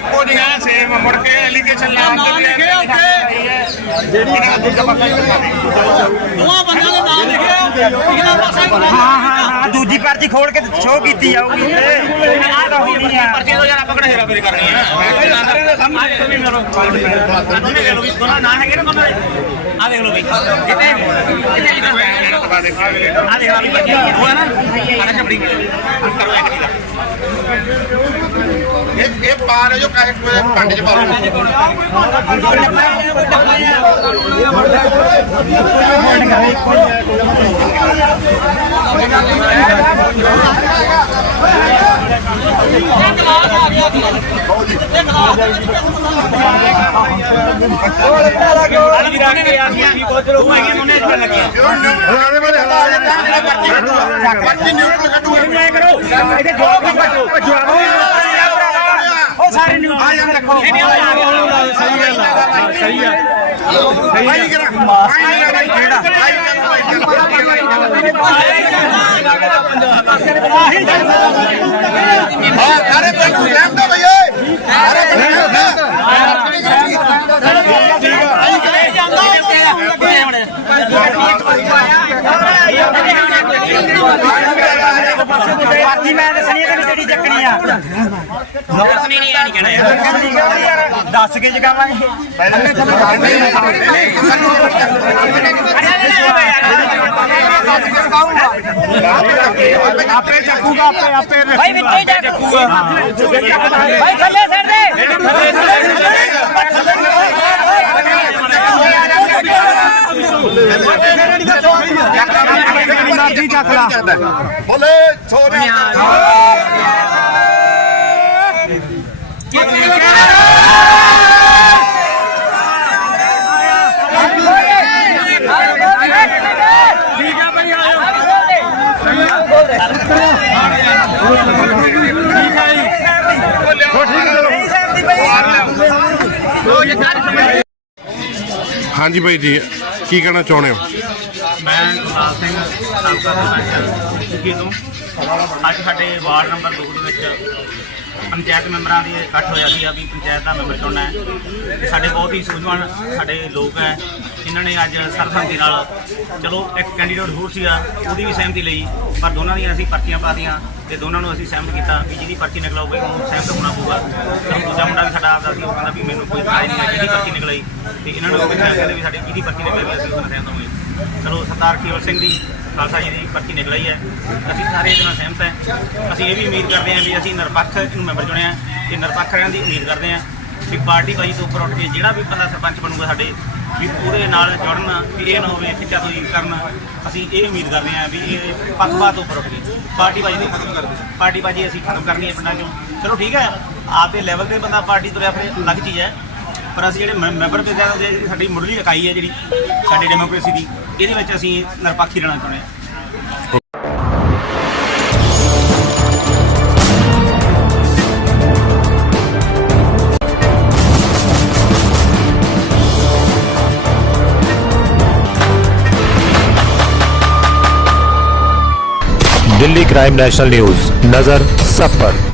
ਇੱਕੋ ਜਿਹਾ ਸੇਮ ਮੁੜ ਕੇ ਐਲੀਗੇਸ਼ਨ ਲਾ ਨਾਮ ਦਿੰਦੇ ਲਿਖਿਆ ਉੱਤੇ ਜਿਹੜੀ ਦਾ ਦੋਵਾਂ ਬੰਦਿਆਂ ਦੇ ਨਾਮ ਲਿਖਿਆ ਇਹਦਾ ਪਾਸਾ ਹੀ ਹਾਂ ਹਾਂ ਦੂਜੀ ਪਰਚੀ ਖੋਲ ਕੇ ਸ਼ੋਅ ਕੀਤੀ ਜਾਊਗੀ ਉੱਤੇ ਆਹ ਤਾਂ ਹੋਣੀ ਆ ਪਰਚੀ ਤੋਂ ਯਾਰ ਆਪਾਂ ਕਿਹੜਾ ਹੇਰਾ ਫੇਰੀ ਕਰਨੀ ਹੈ ਦੇ ਸਾਹਮਣੇ ਵੀ ਮੇਰੋ ਦੋਨੇ ਦੇਖ ਲਓ ਵੀ ਦੋਨਾਂ ਨਾਂ ਹੈਗੇ ਨਾ ਦੇ ਆ ਦੇਖ ਲਓ ਵੀ। ਕਿਤੇ ਕਿਤੇ ਹੈ ਆ ਦੇਖ ਲਓ ਵੀ ਪਰਚੀ। ਉਹ ਹੈ ਨਾ ਆਣਾ ਚਪੜੀ ਕਰੋ ਦੀ ਇਹ ਇਹ ਪਾਰ ਹੈ ਜੋ ਕਾਹੇ ਪੰਡ ਚ ਪਾ ਆਲੀ ਵੀ ਰੱਖ ਆ ਗਿਆ। ਉਹ ਹੈਗੇ ਦੋਨੇ ਵਾਲੇ ਹਲਾਣੇ ਪਰਚੀ ਨਿਊਟਰਲ ਕੱਢੂਗੇ ਮੈਂ ਕਰੋ ਇਹਦੇ ਜਵਾਬ ਵੀ ਭੱਜੋ ਜਵਾਬ ਉਹ ਸਾਰੇ ਨੂੰ ਰੱਖੋ ਸਹੀ ਗੱਲ। ਆ ਸਹੀ ਆ ਭਾਈ ਕਰਾ ਭਾਈ ਕਰਾ ਭਾਈ ਕਿਹੜਾ ਭਾਈ ਹਾਂ ਸਾਰੇ ਪਿੰਡ ਨੂੰ ਸਹਿਮਤ ਹੋ ਬਈ ਓਏ ਸਾਰੇ ਪਿੰਡ ਨੂੰ ਪਰਚੀ ਮੈਂ ਦੱਸਣੀ ਹੈ ਕਿ ਕਿਹੜੀ ਚੱਕਣੀ ਆ। ਦੱਸ ਕੇ ਜਗਾਵਾਂਗੇ। ਆਪੇ ਚੱਕੂਗਾ ਆਪੇ ਆਪੇ ਭਾਈ ਵਿੱਚ ਚੱਕੂਗਾ। ਭਾਈ ਥੱਲੇ ਸੜ ਦੇ। ਮਰਜ਼ੀ ਚੱਕ ਲਾ ਬੋਲੇ ਸੋਨਿਆ ਹਾਂਜੀ ਬਾਈ ਜੀ ਕੀ ਕਹਿਣਾ ਚਾਹੁੰਦੇ ਹੋ? ਮੈਂ ਗੁਰਦਾਸ ਸਿੰਘ ਸਾਬਕਾ ਸਰਪੰਚ ਸੁੱਕੀ ਤੋਂ ਅੱਜ ਸਾਡੇ ਵਾਰਡ ਨੰਬਰ 2 ਦੇ ਵਿੱਚ ਪੰਚਾਇਤ ਮੈਂਬਰਾਂ ਦੀ ਇਕੱਠ ਹੋਇਆ ਸੀ ਵੀ ਪੰਚਾਇਤ ਦਾ ਮੈਂਬਰ ਚੁਣਨਾ ਹੈ। ਤੇ ਸਾਡੇ ਬਹੁਤ ਹੀ ਸੂਝਵਾਨ ਸਾਡੇ ਲੋਕ ਹੈ, ਜਿਨ੍ਹਾਂ ਨੇ ਅੱਜ ਸਰਬਸੰਮਤੀ ਨਾਲ ਚਲੋ ਇੱਕ ਕੈਂਡੀਡੇਟ ਹੋਰ ਸੀਗਾ, ਉਹਦੀ ਵੀ ਸਹਿਮਤੀ ਲਈ, ਪਰ ਦੋਨਾਂ ਦੀਆਂ ਅਸੀਂ ਪਰਚੀਆਂ ਪਾਤੀਆਂ ਤੇ ਦੋਨਾਂ ਨੂੰ ਅਸੀਂ ਸਹਿਮਤ ਕੀਤਾ ਵੀ ਜਿਹਦੀ ਪਰਚੀ ਨਿਕਲ ਨਿਕਲਾਊਗੀ ਉਹਨੂੰ ਸਹਿਮਤ ਹੋਣਾ ਪਊਗਾ। ਚਲੋ ਦੂਜਾ ਮੁੰਡਾ ਵੀ ਸਾਡਾ ਆਪਦਾ ਸੀ, ਉਹ ਕਹਿੰਦਾ ਵੀ ਮੈਨੂੰ ਕੋਈ ਇਤਰਾਜ਼ ਨਹੀਂ ਹੈ ਜਿਹਦੀ ਪਰਚੀ ਨਿਕਲਾਈ ਤੇ ਇਹਨਾਂ ਨੂੰ ਪੁੱਛਿਆ ਕਹਿੰਦੇ ਵੀ ਸਾਡੀ ਜਿਹਦੀ ਪਰਚੀ ਨਿਕਲ ਨਿਕਲੀ ਅਸੀਂ ਉਹਨਾਂ ਸਹਿਮਤ ਹੋਵਾਂਗੇ। ਚਲੋ ਸਰਦਾਰ ਕੇਵਲ ਸਿੰਘ ਦੀ ਖਾਲਸਾ ਜੀ ਦੀ ਪਰਚੀ ਨਿਕਲੀ ਹੈ। ਅਸੀਂ ਸਾਰੇ ਇਹਦੇ ਨਾਲ ਸਹਿਮਤ ਹੈ। ਅਸੀਂ ਇਹ ਵੀ ਉਮੀਦ ਕਰਦੇ ਹਾਂ ਵੀ ਅਸੀਂ ਨਿਰਪੱਖ ਨੂੰ ਮੈਂਬਰ ਚੁਣਿਆ ਤੇ ਨਿਰਪੱਖ ਰਹਿਣ ਦੀ ਉਮੀਦ ਕਰਦੇ ਹਾਂ ਵੀ ਪਾਰਟੀ ਬਾਜੀ ਤੋਂ ਉੱਪਰ ਉੱਠ ਕੇ ਜਿਹੜਾ ਵੀ ਬੰਦਾ ਸਰਪੰਚ ਬਣੂਗਾ ਸਾਡੇ, ਵੀ ਉਹਦੇ ਨਾਲ ਜੁੜਨ, ਵੀ ਇਹ ਨਾ ਹੋਵੇ ਖਿੱਚਾ ਤੋਈ ਕਰਨ। ਅਸੀਂ ਇਹ ਉਮੀਦ ਕਰਦੇ ਹਾਂ ਵੀ ਇਹ ਪੱਖਪਾਤ ਤੋਂ ਉੱਪਰ ਉੱਠ ਕੇ ਪਾਰਟੀ ਬਾਜੀ ਨੂੰ ਖਤਮ ਕਰਦੇ। ਪਾਰਟੀ ਬਾਜੀ ਅਸੀਂ ਖਤਮ ਕਰਨੀ ਹੈ ਪਿੰਡਾਂ ਚੋਂ। ਚਲੋ ਠੀਕ ਹੈ ਆਪਦੇ ਲੈਵਲ ਤੇ ਬੰਦਾ ਪਾਰਟੀ ਤੁਰਿਆ ਫਿਰ, ਅਲੱਗ ਚੀਜ਼ ਹੈ। ਪਰ ਅਸੀਂ ਜਿਹੜੇ ਮੈਂ- ਮੈਂਬਰ ਪੰਚਾਇਤ ਦੇ ਜਿਹੜੀ ਸਾਡੀ ਮੁੱਢਲੀ ਇਕਾਈ ਹੈ ਜਿਹੜੀ ਸਾਡੀ ਡੈਮੋਕ੍ਰੇਸੀ ਦੀ ਇਹਦੇ ਵਿੱਚ ਅਸੀਂ ਨਿਰਪੱਖੀ ਰਹਿਣਾ ਚਾਹੁੰਦੇ ਹਾਂ दिल्ली क्राइम नेशनल न्यूज नजर सब पर